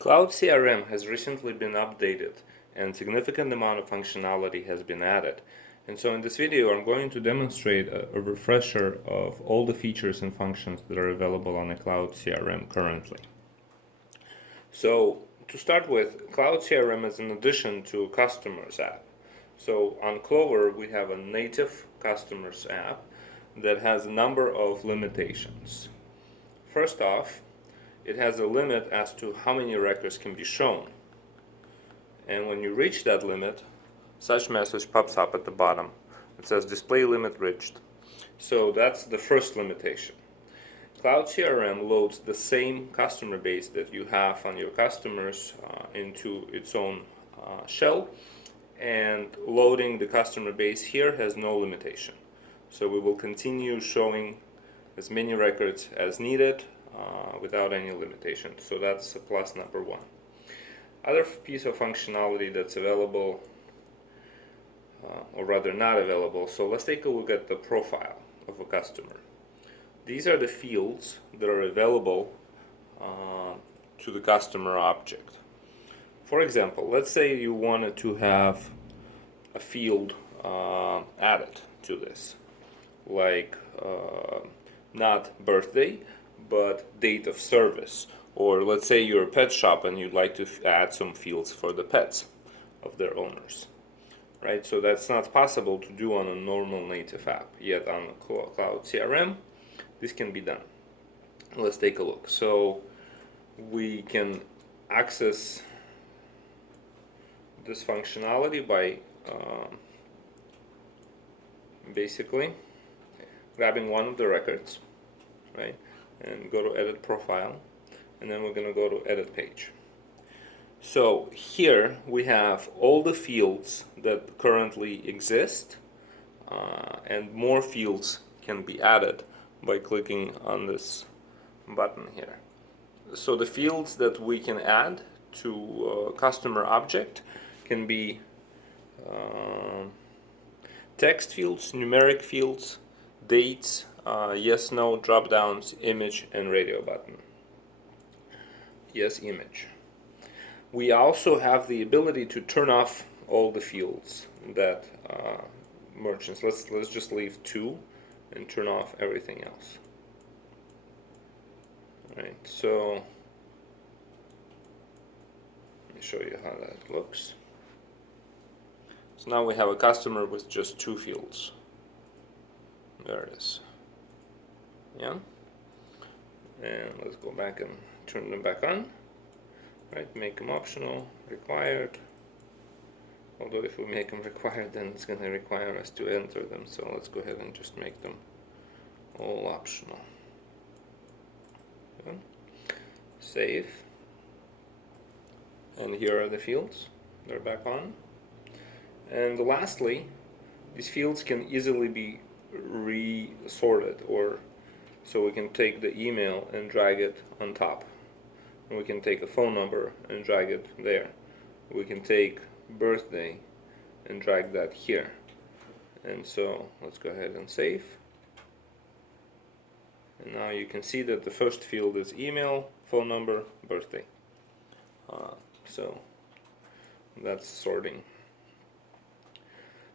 Cloud CRM has recently been updated and significant amount of functionality has been added. And so in this video I'm going to demonstrate a refresher of all the features and functions that are available on a Cloud CRM currently. So to start with, Cloud CRM is an addition to Customers app. So on Clover we have a native Customers app that has a number of limitations. First off, it has a limit as to how many records can be shown. And when you reach that limit, such message pops up at the bottom. It says display limit reached. So that's the first limitation. Cloud CRM loads the same customer base that you have on your customers into its own shell, and loading the customer base here has no limitation. So we will continue showing as many records as needed without any limitation. So that's plus number one. Other piece of functionality that's available, or rather not available, so let's take a look at the profile of a customer. These are the fields that are available to the customer object. For example, let's say you wanted to have a field added to this, like not birthday, but date of service. Or let's say you're a pet shop and you'd like to add some fields for the pets of their owners. Right? So that's not possible to do on a normal native app. Yet on a Cloud CRM, this can be done. Let's take a look. So we can access this functionality by basically grabbing one of the records, right, and go to edit profile, and then we're going to go to edit page. So here we have all the fields that currently exist, and more fields can be added by clicking on this button here. So the fields that we can add to customer object can be text fields, numeric fields, dates, yes, no, drop downs, image, and radio button. Yes, image. We also have the ability to turn off all the fields that merchants. Let's just leave 2 and turn off everything else. All right. So let me show you how that looks. So now we have a customer with just 2 fields. There it is. Yeah. And let's go back and turn them back on. Right, make them optional, required. Although if we make them required, then it's going to require us to enter them. So let's go ahead and just make them all optional. Okay. Save. And here are the fields. They're back on. And lastly, these fields can easily be resorted, or so we can take the email and drag it on top. And we can take a phone number and drag it there. We can take birthday and drag that here. And so let's go ahead and save. And now you can see that the first field is email, phone number, birthday. So that's sorting.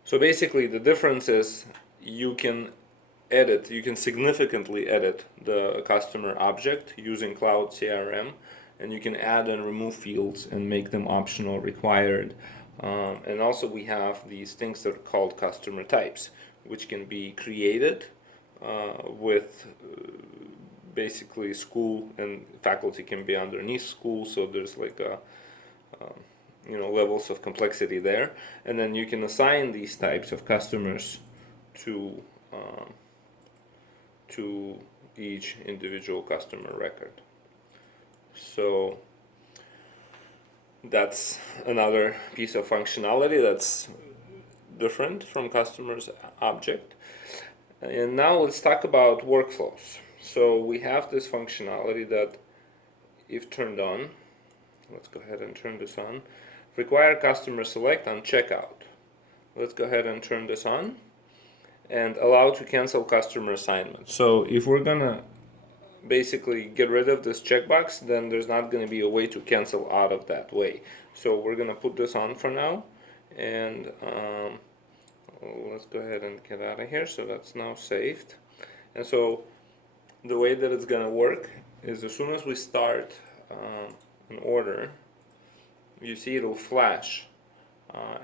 So basically the difference is you can significantly edit the customer object using Cloud CRM, and you can add and remove fields and make them optional, required. And also we have these things that are called customer types, which can be created with basically school, and faculty can be underneath school, so there's like a levels of complexity there. And then you can assign these types of customers to each individual customer record. So that's another piece of functionality that's different from customer's object. And now let's talk about workflows. So we have this functionality that, if turned on, let's go ahead and turn this on, require customer select on checkout. Let's go ahead and turn this on, and allow to cancel customer assignment. So if we're gonna basically get rid of this checkbox, then there's not going to be a way to cancel out of that way. So we're going to put this on for now, and let's go ahead and get out of here. So that's now saved. And so the way that it's going to work is as soon as we start an order, you see it'll flash,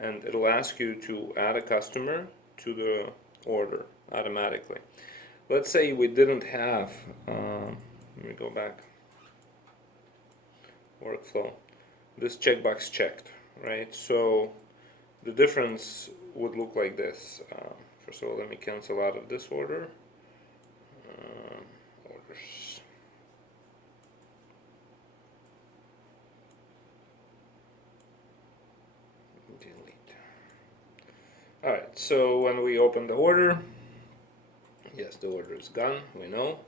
and it'll ask you to add a customer to the order automatically. Let's say we didn't have, let me go back, workflow, this checkbox checked, right? So the difference would look like this. First of all, let me cancel out of this order. Orders. Delete. Alright, so when we open the order, yes, the order is gone, we know.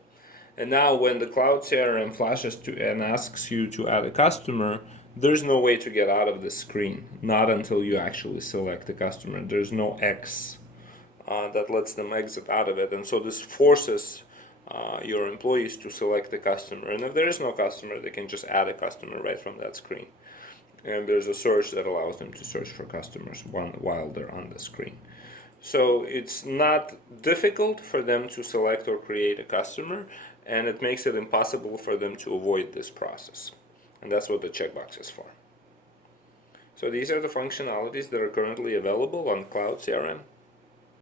And now when the Cloud CRM flashes to and asks you to add a customer, there's no way to get out of this screen, not until you actually select the customer. There's no X that lets them exit out of it. And so this forces your employees to select the customer. And if there is no customer, they can just add a customer right from that screen. And there's a search that allows them to search for customers while they're on the screen. So it's not difficult for them to select or create a customer, and it makes it impossible for them to avoid this process. And that's what the checkbox is for. So these are the functionalities that are currently available on Cloud CRM.